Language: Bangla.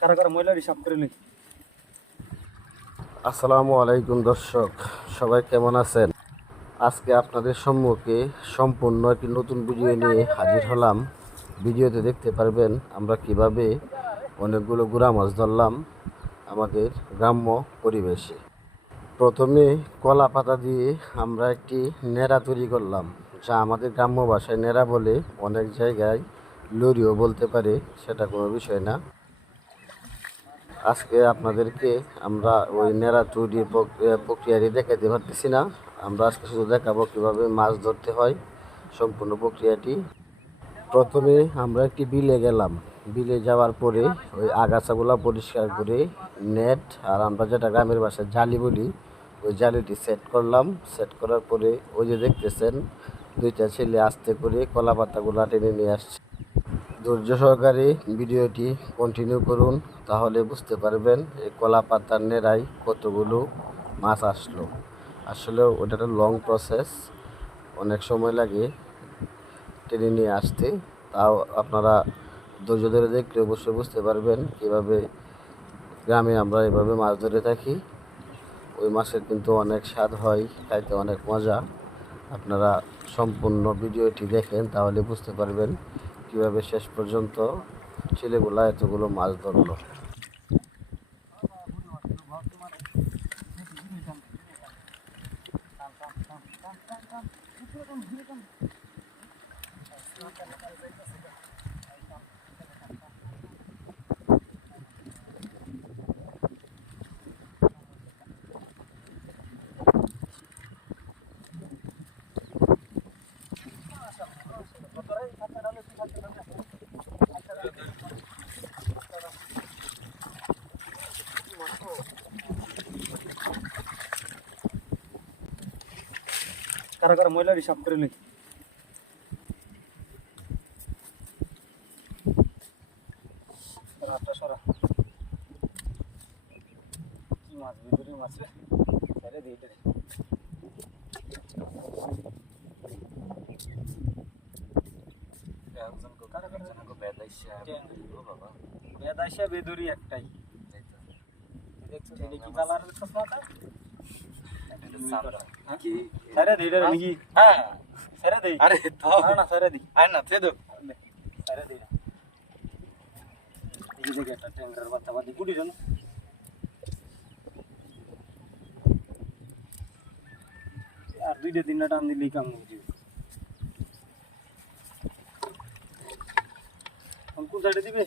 কারা কারা ময়লা হিসাব করে লই। আসসালামু আলাইকুম দর্শক, সবাই কেমন আছেন? আজকে আপনাদের সম্মুখে সম্পূর্ণ একটি নতুন ভিডিও নিয়ে হাজির হলাম। ভিডিওতে দেখতে পারবেন আমরা কিভাবে অনেকগুলো গুড়া মাছ ধরলাম আমাদের গ্রাম্য পরিবেশে। প্রথমে কলা পাতা দিয়ে আমরা একটি নেড়া তৈরি করলাম, যা আমাদের গ্রাম্য ভাষায় নেড়া বলে, অনেক জায়গায় লরিও বলতে পারে, সেটা কোনো বিষয় না। আজকে আপনাদেরকে আমরা ওই নেড়া তৈরির প্রক্রিয়াটি দেখাতে পারতেছি না। আমরা আজকে শুধু দেখাবো কীভাবে মাছ ধরতে হয়, সম্পূর্ণ প্রক্রিয়াটি। প্রথমে আমরা একটি বিলে গেলাম। বিলে যাওয়ার পরে ওই আগাছাগুলো পরিষ্কার করে নেট, আর আমরা যেটা গ্রামের ভাষায় জালি বলি, ওই জালিটি সেট করলাম। সেট করার পরে ওই যে দেখতেছেন দুইটা ছেলে আস্তে করে কলা পাতাগুলো টেনে নিয়ে আসছে। ধৈর্য সহকারে ভিডিওটি কন্টিনিউ করুন, তাহলে বুঝতে পারবেন এই কলা পাতার নেড়ায় কতগুলো মাছ আসলো। আসলে ওটা একটা লং প্রসেস, অনেক সময় লাগে টেনে নিয়ে আসতে। তাও আপনারা ধৈর্য ধরে দেখলে অবশ্যই বুঝতে পারবেন কীভাবে গ্রামে আমরা এভাবে মাছ ধরে থাকি। ওই মাছের কিন্তু অনেক স্বাদ হয়, খাইতে অনেক মজা। আপনারা সম্পূর্ণ ভিডিওটি দেখেন, তাহলে বুঝতে পারবেন কীভাবে শেষ পর্যন্ত ছেলেগুলা এতগুলো মাছ ধরলো। কারা কারা ময়লা হিসাব করে লই। হাতটা সরা। কি মাছ, ভিতরে মাছ রে। ছেড়ে দে এটা। বেদাইশা বেদুরি একটাই। দেখছো এটা কি কালার দেখছস মাথা? কি ছেড়ে দে এটা নাকি? হ্যাঁ ছেড়ে দে। আরে তো না ছেড়ে দি। আরে না ছেড়ে দে। ছেড়ে দে না। এই যে একটা ট্যাংরার বাচ্চা বাদি কুড়ি জন। আর দুইটা তিনটা টান দিলেই কাম হয়ে যাবে। কোন সাইডে দিবে?